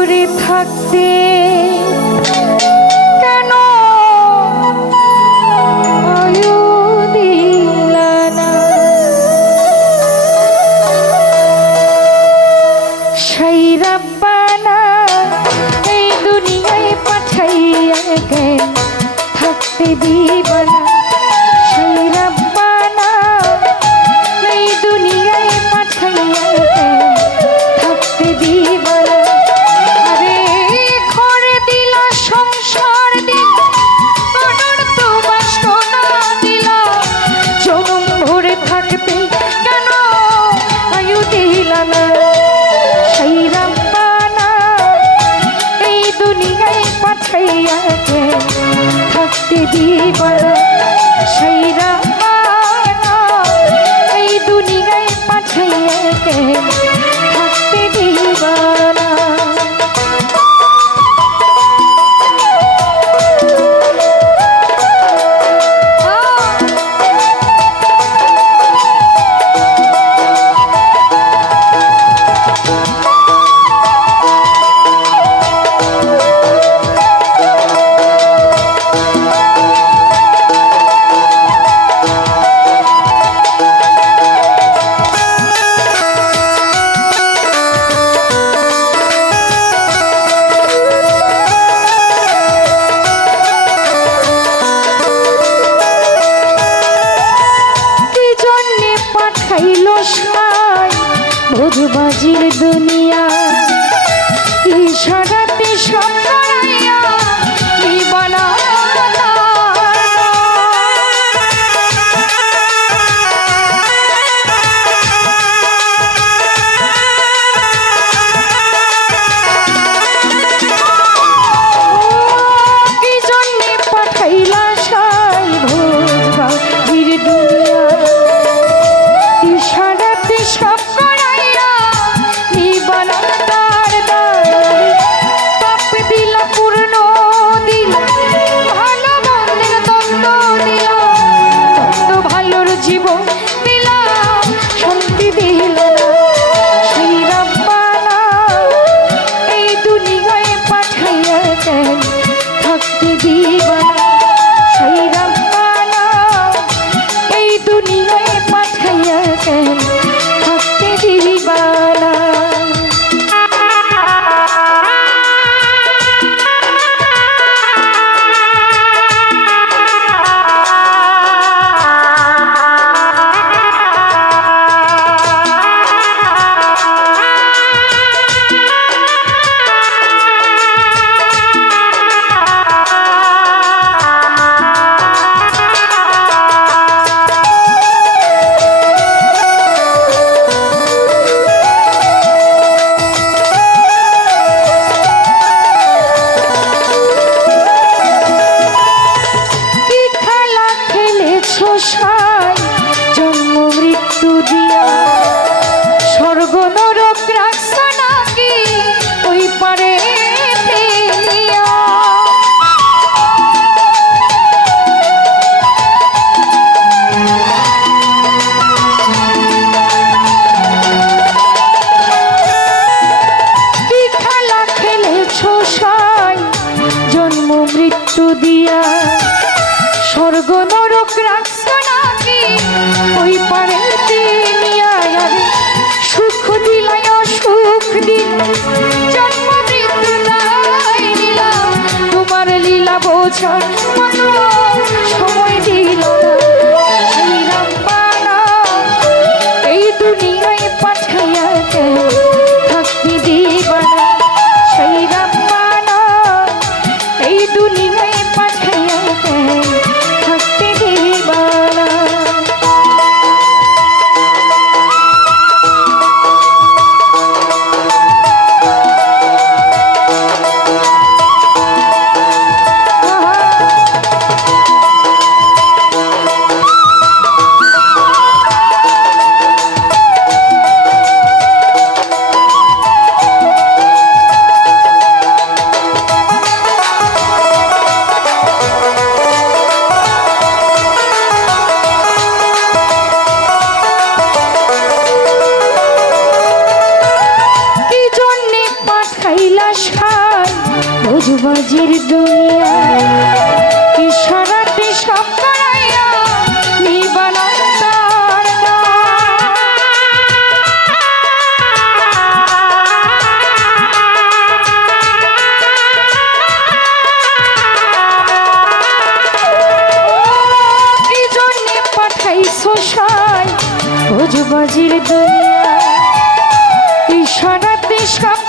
দূরে থাকতে থাকতে দিবানা সাই ভোজবাজির দুনিয়া। ইশারাতে সব